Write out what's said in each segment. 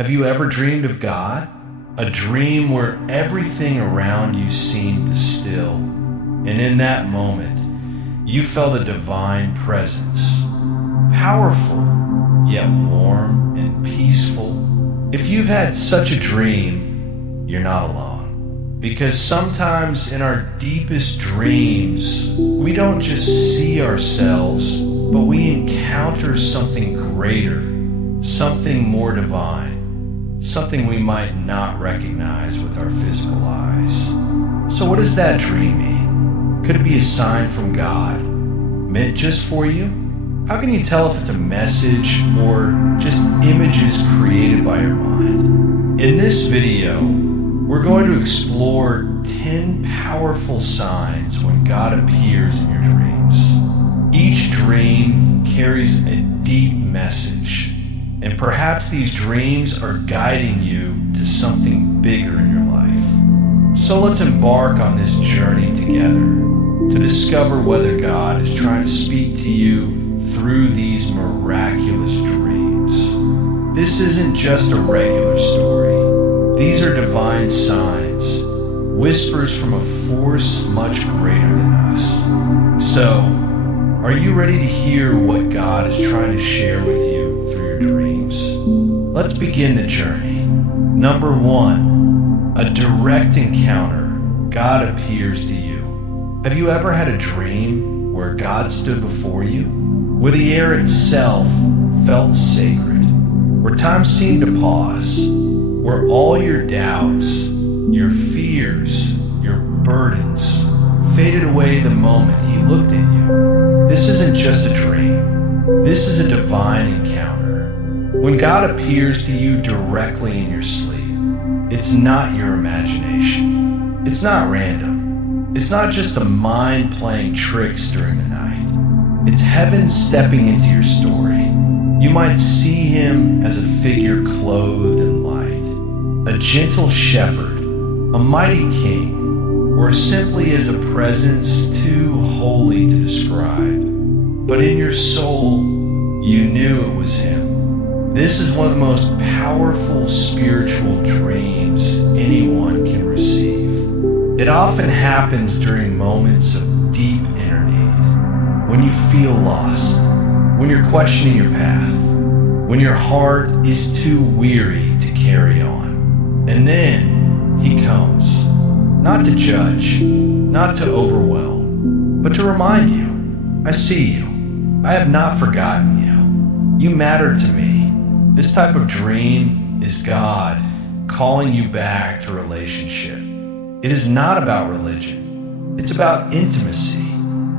Have you ever dreamed of God? A dream where everything around you seemed still, and in that moment, you felt a divine presence, powerful, yet warm and peaceful. If you've had such a dream, you're not alone. Because sometimes in our deepest dreams, we don't just see ourselves, but we encounter something greater, something more divine, something we might not recognize with our physical eyes. So what does that dream mean? Could it be a sign from God, meant just for you? How can you tell if it's a message or just images created by your mind? In this video, we're going to explore 10 powerful signs when God appears in your dreams. Each dream carries a deep message, and perhaps these dreams are guiding you to something bigger in your life. So let's embark on this journey together to discover whether God is trying to speak to you through these miraculous dreams. This isn't just a regular story. These are divine signs, whispers from a force much greater than us. So, are you ready to hear what God is trying to share with you through your dreams? Let's begin the journey. Number 1, a direct encounter. God appears to you. Have you ever had a dream where God stood before you, where the air itself felt sacred, where time seemed to pause, where all your doubts, your fears, your burdens faded away the moment He looked at you? This isn't just a dream. This is a divine encounter. When God appears to you directly in your sleep, it's not your imagination. It's not random. It's not just the mind playing tricks during the night. It's heaven stepping into your story. You might see Him as a figure clothed in light, a gentle shepherd, a mighty king, or simply as a presence too holy to describe. But in your soul, you knew it was Him. This is one of the most powerful spiritual dreams anyone can receive. It often happens during moments of deep inner need, when you feel lost, when you're questioning your path, when your heart is too weary to carry on. And then He comes, not to judge, not to overwhelm, but to remind you, I see you. I have not forgotten you. You matter to me. This type of dream is God calling you back to relationship. It is not about religion. It's about intimacy.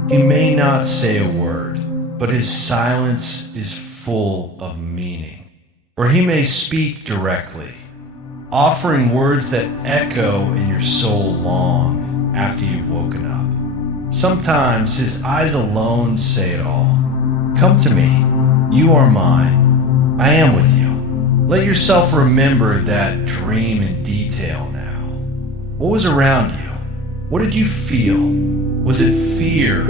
He may not say a word, but His silence is full of meaning. Or He may speak directly, offering words that echo in your soul long after you've woken up. Sometimes His eyes alone say it all. Come to me. You are mine. I am with you. Let yourself remember that dream in detail now. What was around you? What did you feel? Was it fear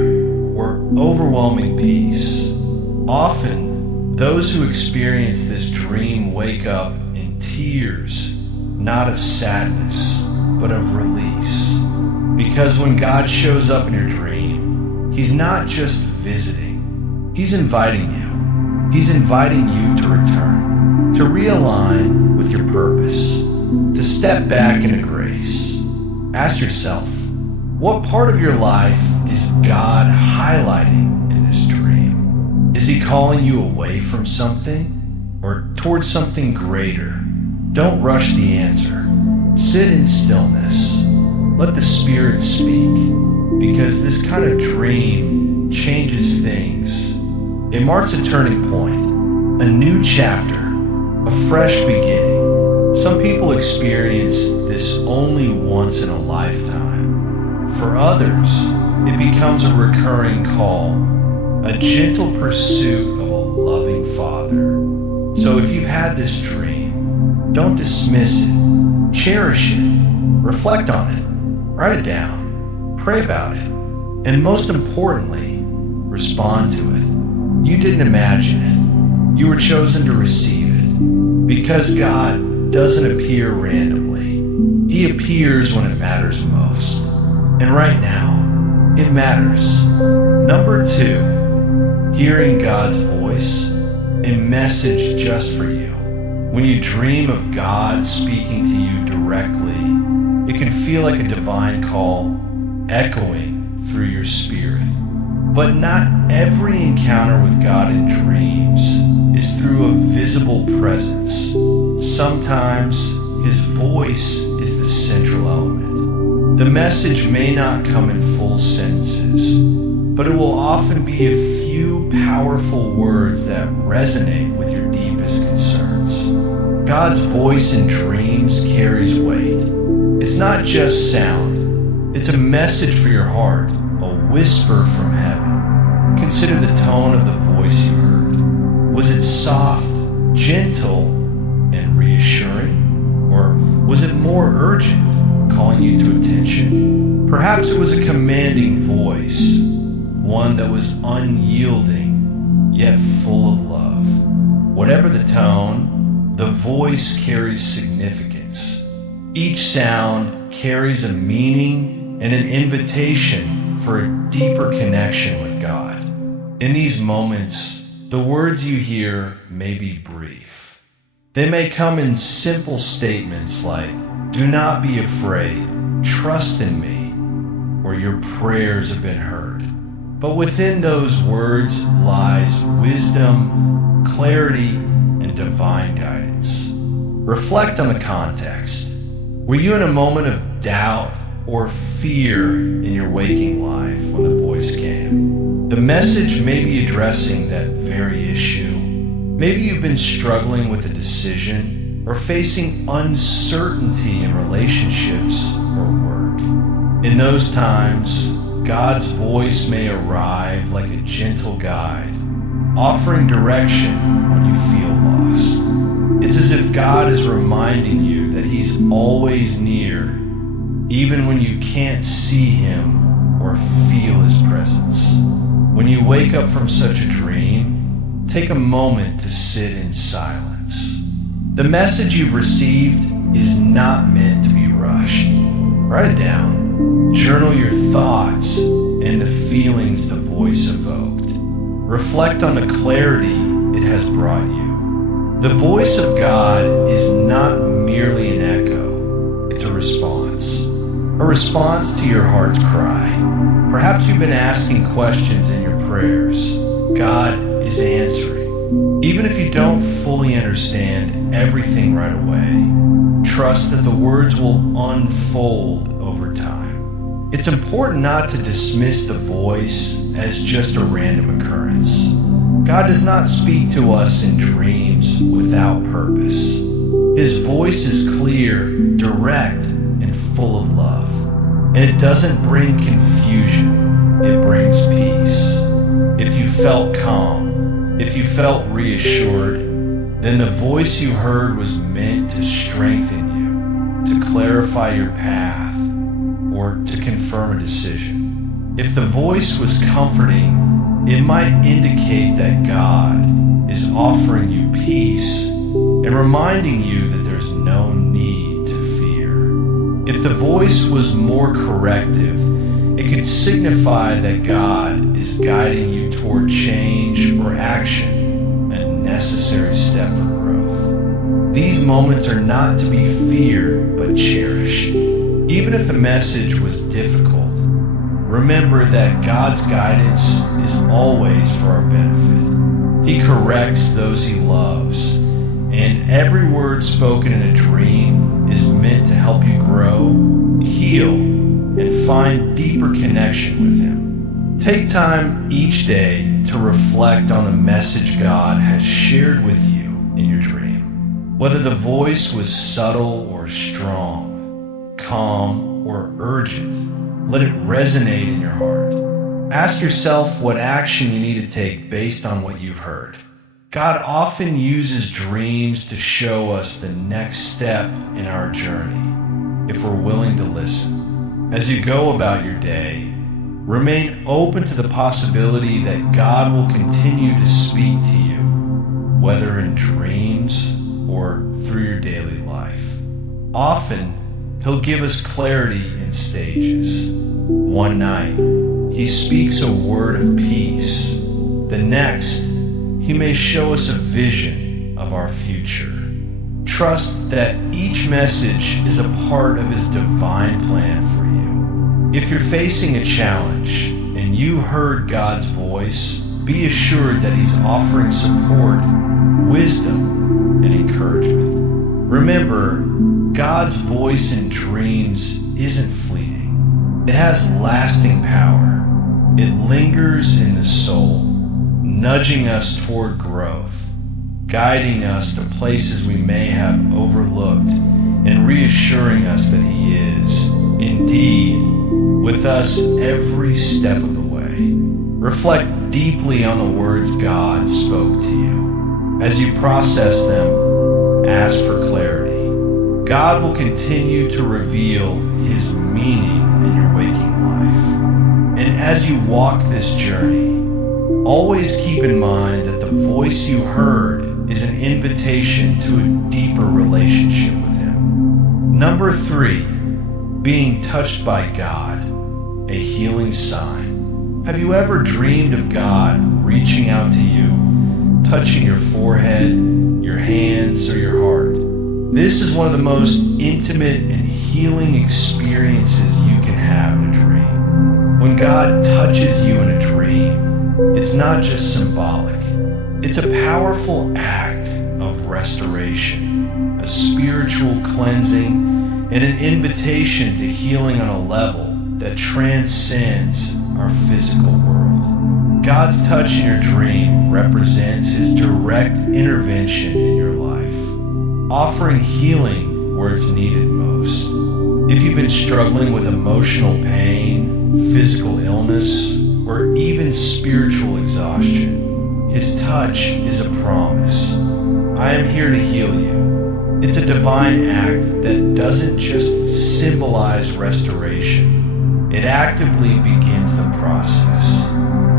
or overwhelming peace? Often, those who experience this dream wake up in tears, not of sadness, but of release. Because when God shows up in your dream, He's not just visiting, He's inviting you. He's inviting you to return, to realign with your purpose, to step back into grace. Ask yourself, what part of your life is God highlighting in this dream? Is He calling you away from something or towards something greater? Don't rush the answer. Sit in stillness. Let the Spirit speak, because this kind of dream changes things. It marks a turning point, a new chapter, a fresh beginning. Some people experience this only once in a lifetime. For others, it becomes a recurring call, a gentle pursuit of a loving Father. So if you've had this dream, don't dismiss it. Cherish it. Reflect on it. Write it down. Pray about it. And most importantly, respond to it. You didn't imagine it. You were chosen to receive it. Because God doesn't appear randomly. He appears when it matters most. And right now, it matters. Number 2, hearing God's voice, a message just for you. When you dream of God speaking to you directly, it can feel like a divine call echoing through your spirit. But not every encounter with God in dreams is through a visible presence. Sometimes His voice is the central element. The message may not come in full sentences, but it will often be a few powerful words that resonate with your deepest concerns. God's voice in dreams carries weight. It's not just sound. It's a message for your heart, a whisper from heaven. Consider the tone of the voice you heard. Was it soft, gentle, and reassuring? Or was it more urgent, calling you to attention? Perhaps it was a commanding voice, one that was unyielding, yet full of love. Whatever the tone, the voice carries significance. Each sound carries a meaning and an invitation for a deeper connection with God. In these moments, the words you hear may be brief. They may come in simple statements like, "Do not be afraid, trust in me," or "Your prayers have been heard." But within those words lies wisdom, clarity, and divine guidance. Reflect on the context. Were you in a moment of doubt or fear in your waking life when the voice came? The message may be addressing that very issue. Maybe you've been struggling with a decision or facing uncertainty in relationships or work. In those times, God's voice may arrive like a gentle guide, offering direction when you feel lost. It's as if God is reminding you that He's always near, even when you can't see Him or feel His presence. When you wake up from such a dream, take a moment to sit in silence. The message you've received is not meant to be rushed. Write it down. Journal your thoughts and the feelings the voice evoked. Reflect on the clarity it has brought you. The voice of God is not merely an echo, it's a response to your heart's cry. Perhaps you've been asking questions in your prayers. God is answering. Even if you don't fully understand everything right away, trust that the words will unfold over time. It's important not to dismiss the voice as just a random occurrence. God does not speak to us in dreams without purpose. His voice is clear, direct, and full of love. And it doesn't bring confusion, it brings peace. If you felt calm, if you felt reassured, then the voice you heard was meant to strengthen you, to clarify your path, or to confirm a decision. If the voice was comforting, it might indicate that God is offering you peace and reminding you that there's no need to fear. If the voice was more corrective, it could signify that God is guiding you toward change or action, a necessary step for growth. These moments are not to be feared, but cherished. Even if the message was difficult, remember that God's guidance is always for our benefit. He corrects those He loves, and every word spoken in a dream is meant to help you grow, heal, and find deeper connection with Him. Take time each day to reflect on the message God has shared with you in your dream. Whether the voice was subtle or strong, calm or urgent, let it resonate in your heart. Ask yourself what action you need to take based on what you've heard. God often uses dreams to show us the next step in our journey, if we're willing to listen. As you go about your day, remain open to the possibility that God will continue to speak to you, whether in dreams or through your daily life. Often, He'll give us clarity in stages. One night, He speaks a word of peace. The next, He may show us a vision of our future. Trust that each message is a part of His divine plan for you. If you're facing a challenge and you heard God's voice, be assured that He's offering support, wisdom, and encouragement. Remember, God's voice in dreams isn't fleeting. It has lasting power. It lingers in the soul, nudging us toward growth, guiding us to places we may have overlooked, and reassuring us that He is, indeed, with us every step of the way. Reflect deeply on the words God spoke to you. As you process them, ask for clarity. God will continue to reveal His meaning in your waking life. And as you walk this journey, always keep in mind that the voice you heard is an invitation to a deeper relationship with Him. Number 3, being touched by God, a healing sign. Have you ever dreamed of God reaching out to you, touching your forehead, your hands, or your heart? This is one of the most intimate and healing experiences you can have in a dream. When God touches you in a dream, it's not just symbolic. It's a powerful act of restoration, a spiritual cleansing, and an invitation to healing on a level that transcends our physical world. God's touch in your dream represents His direct intervention in your life, offering healing where it's needed most. If you've been struggling with emotional pain, physical illness, or even spiritual exhaustion, His touch is a promise. I am here to heal you. It's a divine act that doesn't just symbolize restoration. It actively begins the process.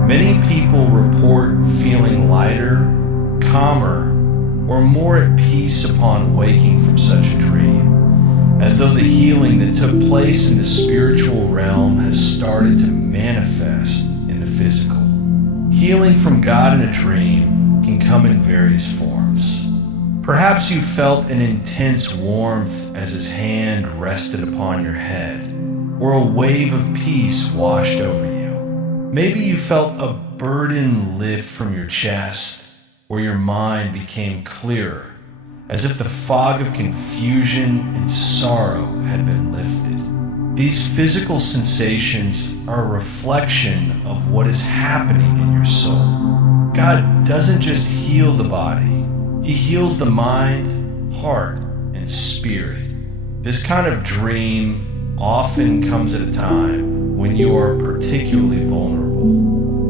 Many people report feeling lighter, calmer, or more at peace upon waking from such a dream, as though the healing that took place in the spiritual realm has started to manifest in the physical. Healing from God in a dream can come in various forms. Perhaps you felt an intense warmth as His hand rested upon your head, or a wave of peace washed over you. Maybe you felt a burden lift from your chest, or your mind became clearer, as if the fog of confusion and sorrow had been lifted. These physical sensations are a reflection of what is happening in your soul. God doesn't just heal the body, He heals the mind, heart, and spirit. This kind of dream often comes at a time when you are particularly vulnerable.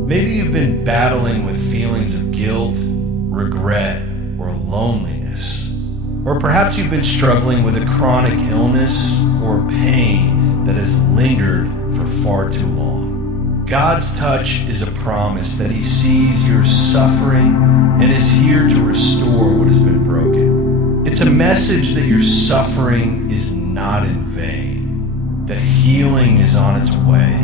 Maybe you've been battling with feelings of guilt, regret, or loneliness. Or perhaps you've been struggling with a chronic illness or pain that has lingered for far too long. God's touch is a promise that He sees your suffering and is here to restore what has been broken. It's a message that your suffering is not in vain, that healing is on its way,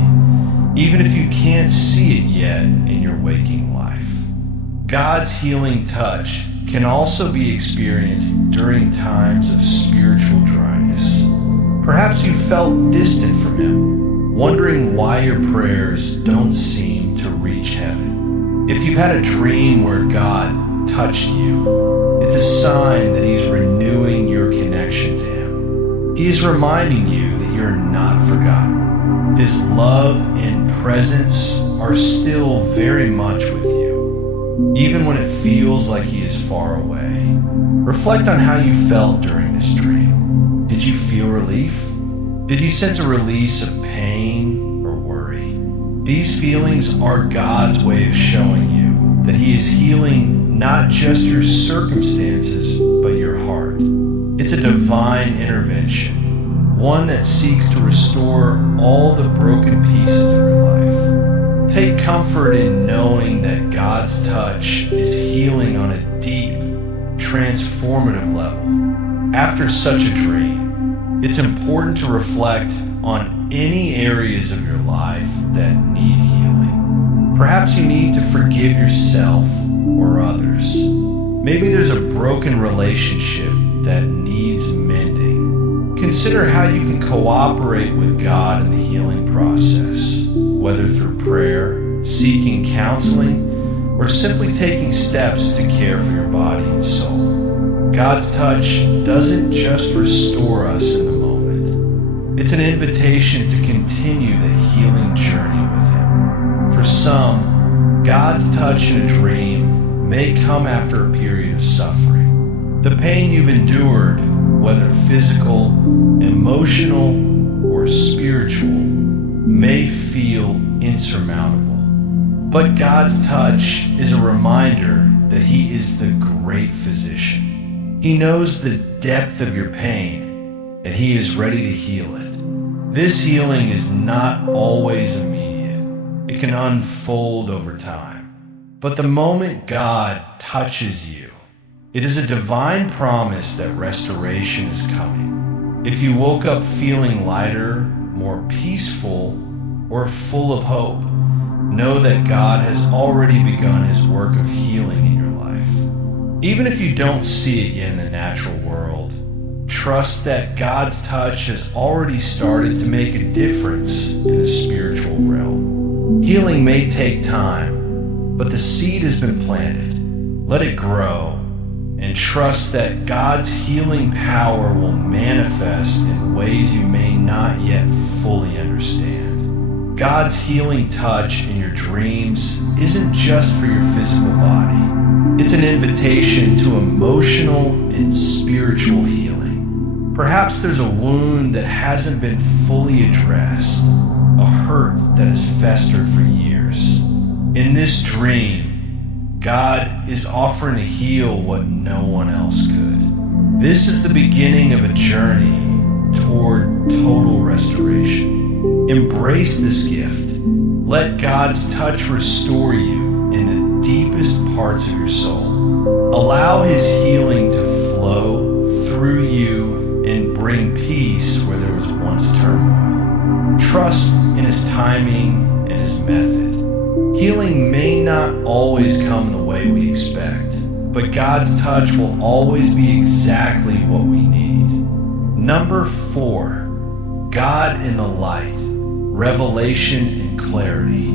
even if you can't see it yet in your waking life. God's healing touch can also be experienced during times of spiritual dryness. Perhaps you felt distant from Him, wondering why your prayers don't seem to reach heaven. If you've had a dream where God touched you, it's a sign that He's renewing your connection to Him. He is reminding you that you're not forgotten. His love and presence are still very much with you, even when it feels like He is far away. Reflect on how you felt during this dream. Did you feel relief? Did you sense a release of pain or worry? These feelings are God's way of showing you that He is healing not just your circumstances, but your heart. It's a divine intervention, one that seeks to restore all the broken pieces of your life. Take comfort in knowing that God's touch is healing on a deep, transformative level. After such a dream, it's important to reflect on any areas of your life that need healing. Perhaps you need to forgive yourself or others. Maybe there's a broken relationship that needs mending. Consider how you can cooperate with God in the healing process, whether through prayer, seeking counseling, or simply taking steps to care for your body and soul. God's touch doesn't just restore us in the moment. It's an invitation to continue the healing journey with Him. For some, God's touch in a dream may come after a period of suffering. The pain you've endured, whether physical, emotional, or spiritual, may feel insurmountable. But God's touch is a reminder that He is the great physician. He knows the depth of your pain, and He is ready to heal it. This healing is not always immediate. It can unfold over time. But the moment God touches you, it is a divine promise that restoration is coming. If you woke up feeling lighter, more peaceful, or full of hope, know that God has already begun His work of healing in your life. Even if you don't see it yet in the natural world, trust that God's touch has already started to make a difference in the spiritual realm. Healing may take time, but the seed has been planted. Let it grow, and trust that God's healing power will manifest in ways you may not yet fully understand. God's healing touch in your dreams isn't just for your physical body. It's an invitation to emotional and spiritual healing. Perhaps there's a wound that hasn't been fully addressed, a hurt that has festered for years. In this dream, God is offering to heal what no one else could. This is the beginning of a journey toward total restoration. Embrace this gift. Let God's touch restore you in the deepest parts of your soul. Allow His healing to flow through you and bring peace where there was once turmoil. Trust in His timing and His method. Healing may not always come the way we expect, but God's touch will always be exactly what we need. Number 4, God in the light, revelation and clarity.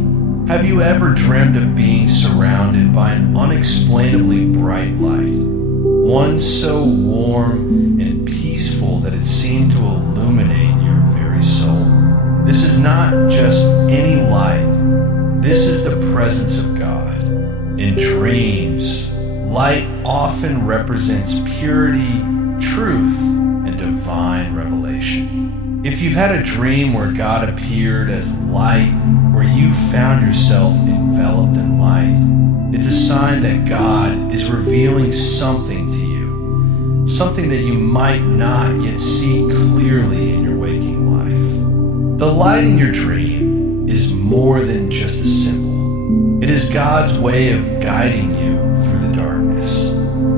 Have you ever dreamed of being surrounded by an unexplainably bright light? One so warm and peaceful that it seemed to illuminate your very soul. This is not just any light. This is the presence of God. In dreams, light often represents purity, truth, and divine revelation. If you've had a dream where God appeared as light, where you found yourself enveloped in light, it's a sign that God is revealing something to you, something that you might not yet see clearly in your waking life. The light in your dream is more than just a symbol. It is God's way of guiding you through the darkness.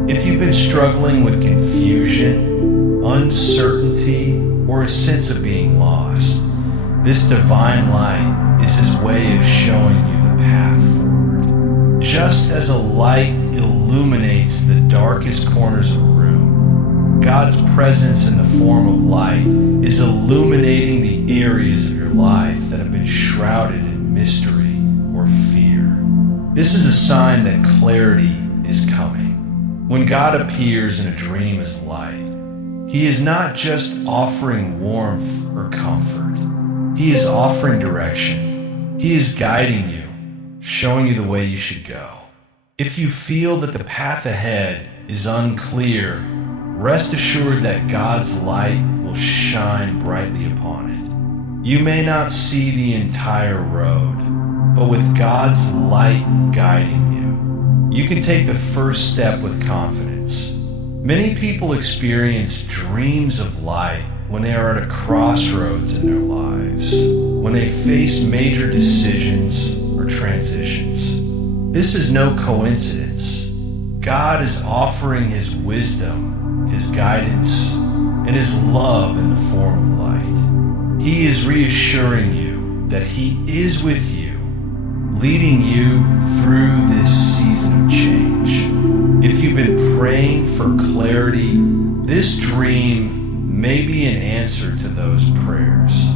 If you've been struggling with confusion, uncertainty, or a sense of being lost, this divine light is His way of showing you the path forward. Just as a light illuminates the darkest corners of a room, God's presence in the form of light is illuminating the areas of your life that have been shrouded in mystery or fear. This is a sign that clarity is coming. When God appears in a dream as light, He is not just offering warmth or comfort. He is offering direction. He is guiding you, showing you the way you should go. If you feel that the path ahead is unclear, rest assured that God's light will shine brightly upon it. You may not see the entire road, but with God's light guiding you, you can take the first step with confidence. Many people experience dreams of light when they are at a crossroads in their lives, when they face major decisions or transitions. This is no coincidence. God is offering His wisdom, His guidance, and His love in the form of light. He is reassuring you that He is with you, leading you through this season of change. If you've been praying for clarity, this dream may be an answer to those prayers.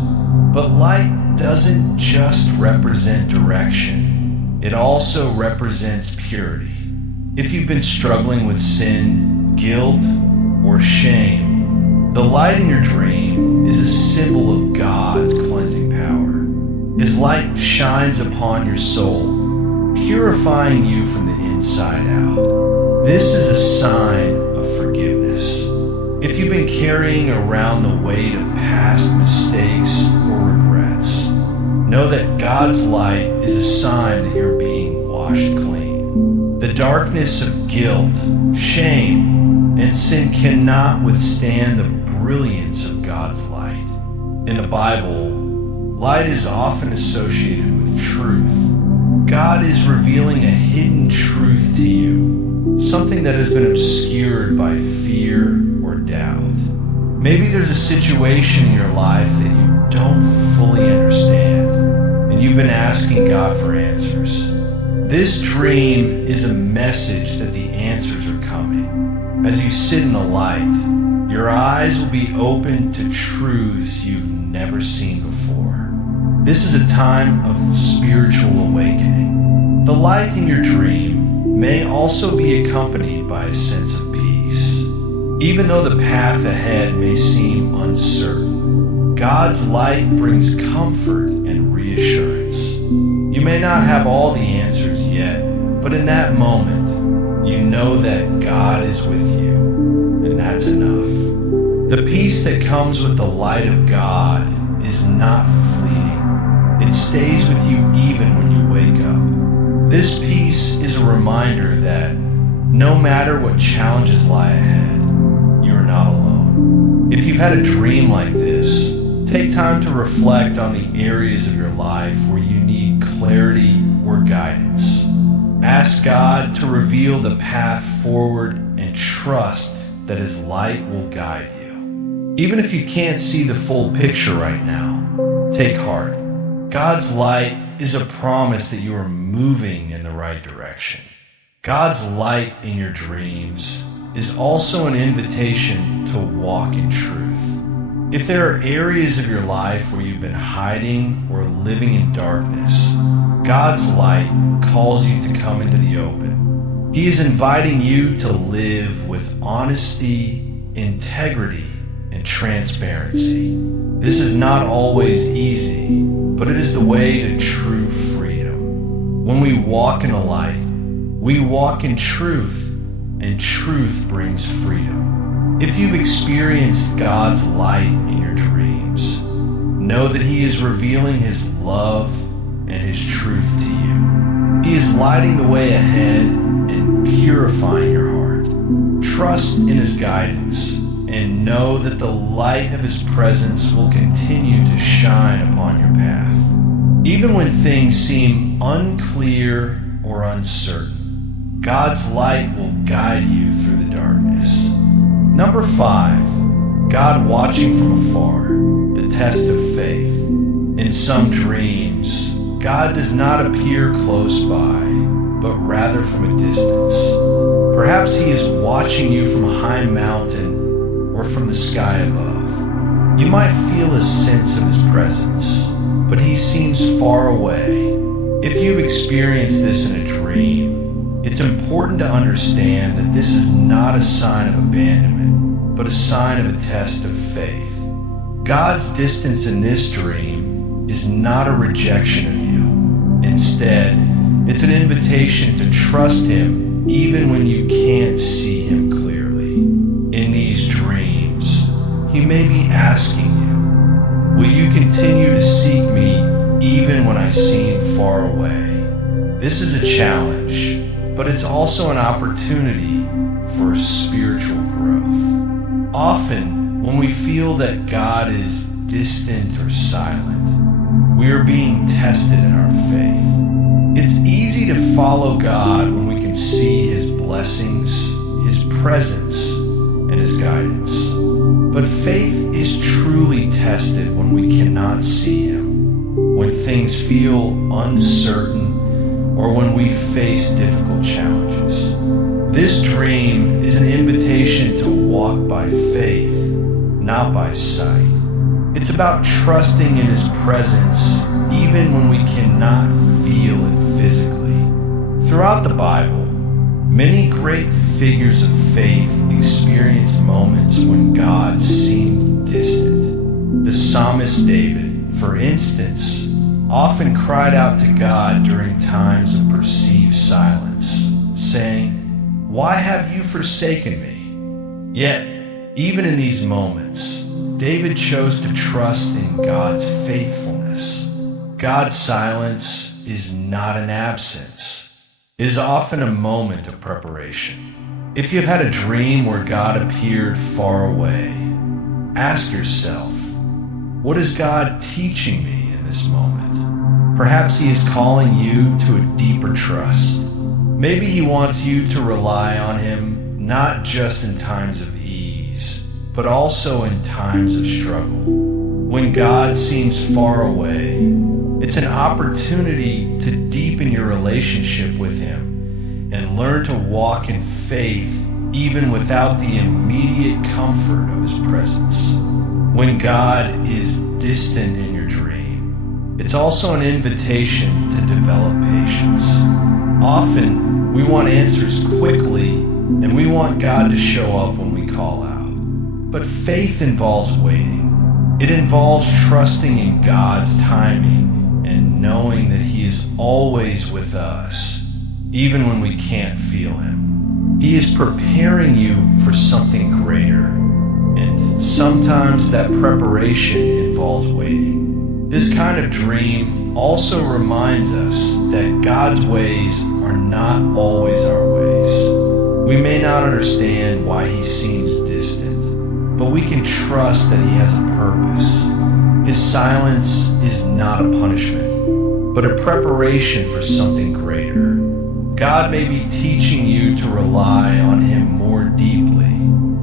But light doesn't just represent direction, it also represents purity. If you've been struggling with sin, guilt, or shame, the light in your dream is a symbol of God's cleansing power. His light shines upon your soul, purifying you from the inside out. This is a sign of forgiveness. If you've been carrying around the weight of past mistakes or regrets, know that God's light is a sign that you're being washed clean. The darkness of guilt, shame, and sin cannot withstand the brilliance of God's light. In the Bible, light is often associated with truth. God is revealing a hidden truth to you, something that has been obscured by fear or doubt. Maybe there's a situation in your life that you don't fully understand, and you've been asking God for answers. This dream is a message that the answers are coming. As you sit in the light, your eyes will be open to truths you've never seen before. This is a time of spiritual awakening. The light in your dream may also be accompanied by a sense of peace. Even though the path ahead may seem uncertain, God's light brings comfort and reassurance. You may not have all the answers yet, but in that moment, you know that God is with you, and that's enough. The peace that comes with the light of God is not fleeting. It stays with you even when you wake up. This peace is a reminder that no matter what challenges lie ahead, you are not alone. If you've had a dream like this, take time to reflect on the areas of your life where you need clarity or guidance. Ask God to reveal the path forward and trust that His light will guide you. Even if you can't see the full picture right now, take heart. God's light is a promise that you are moving in the right direction. God's light in your dreams is also an invitation to walk in truth. If there are areas of your life where you've been hiding or living in darkness, God's light calls you to come into the open. He is inviting you to live with honesty, integrity, and transparency. This is not always easy, but it is the way to true freedom. When we walk in the light, we walk in truth, and truth brings freedom. If you've experienced God's light in your dreams, know that He is revealing His love and His truth to you. He is lighting the way ahead and purifying your heart. Trust in His guidance and know that the light of His presence will continue to shine upon your path. Even when things seem unclear or uncertain, God's light will guide you through the darkness. Number 5, God watching from afar, the test of faith. In some dreams, God does not appear close by, but rather from a distance. Perhaps He is watching you from a high mountain or from the sky above. You might feel a sense of His presence, but He seems far away. If you've experienced this in a dream, it's important to understand that this is not a sign of abandonment, but a sign of a test of faith. God's distance in this dream is not a rejection of you. Instead, it's an invitation to trust Him even when you can't see Him clearly. In these dreams, He may be asking you, will you continue to seek me even when I seem far away? This is a challenge, but it's also an opportunity for spiritual growth. Often, when we feel that God is distant or silent, we are being tested in our faith. It's easy to follow God when we can see His blessings. blessings, His presence, and His guidance. But faith is truly tested when we cannot see Him, when things feel uncertain, or when we face difficult challenges. This dream is an invitation to walk by faith, not by sight. It's about trusting in His presence even when we cannot feel it physically. Throughout the Bible, many great figures of faith experienced moments when God seemed distant. The psalmist David, for instance, often cried out to God during times of perceived silence, saying, "Why have you forsaken me?" Yet, even in these moments, David chose to trust in God's faithfulness. God's silence is not an absence. It is often a moment of preparation. If you've had a dream where God appeared far away, ask yourself, what is God teaching me in this moment? Perhaps He is calling you to a deeper trust. Maybe He wants you to rely on Him not just in times of ease, but also in times of struggle. When God seems far away, it's an opportunity to deepen your relationship with Him and learn to walk in faith even without the immediate comfort of His presence. When God is distant in your dream, it's also an invitation to develop patience. Often, we want answers quickly, and we want God to show up when we call out. But faith involves waiting. It involves trusting in God's timing and knowing that He is always with us, even when we can't feel Him. He is preparing you for something greater, and sometimes that preparation involves waiting. This kind of dream also reminds us that God's ways are not always our ways. We may not understand why He seems distant, but we can trust that He has a purpose. His silence is not a punishment, but a preparation for something greater. God may be teaching you to rely on Him more deeply,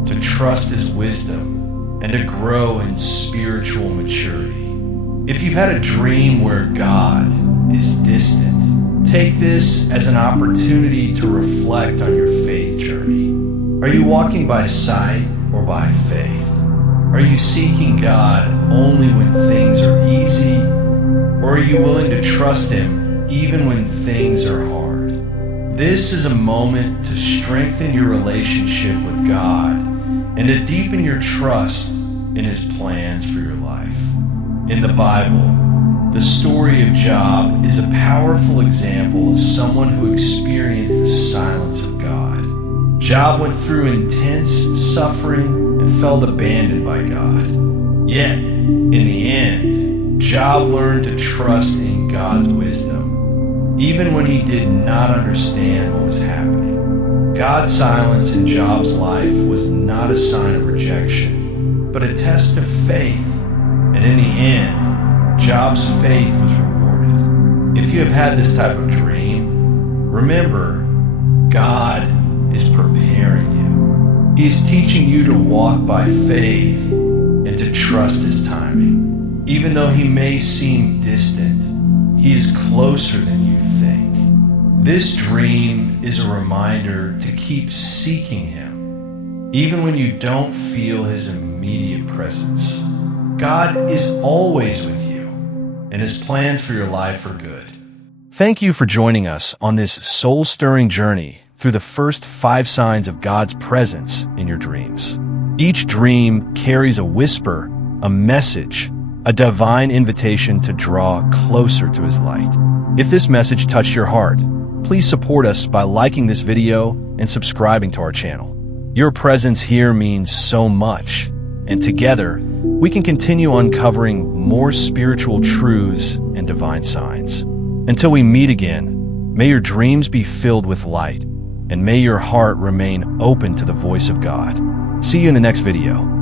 to trust His wisdom, and to grow in spiritual maturity. If you've had a dream where God is distant, take this as an opportunity to reflect on your faith journey. Are you walking by sight or by faith? Are you seeking God only when things are easy, or are you willing to trust Him even when things are hard? This is a moment to strengthen your relationship with God and to deepen your trust in His plans for your life. In the Bible, the story of Job is a powerful example of someone who experienced the silence of God. Job went through intense suffering and felt abandoned by God. Yet, in the end, Job learned to trust in God's wisdom, even when he did not understand what was happening. God's silence in Job's life was not a sign of rejection, but a test of faith. And in the end, Job's faith was rewarded. If you have had this type of dream, remember, God is preparing you. He is teaching you to walk by faith and to trust His timing. Even though He may seem distant, He is closer than you think. This dream is a reminder to keep seeking Him, even when you don't feel His immediate presence. God is always with you, and His plans for your life are good. Thank you for joining us on this soul-stirring journey through the first 5 signs of God's presence in your dreams. Each dream carries a whisper, a message, a divine invitation to draw closer to His light. If this message touched your heart, please support us by liking this video and subscribing to our channel. Your presence here means so much, and together, we can continue uncovering more spiritual truths and divine signs. Until we meet again, may your dreams be filled with light, and may your heart remain open to the voice of God. See you in the next video.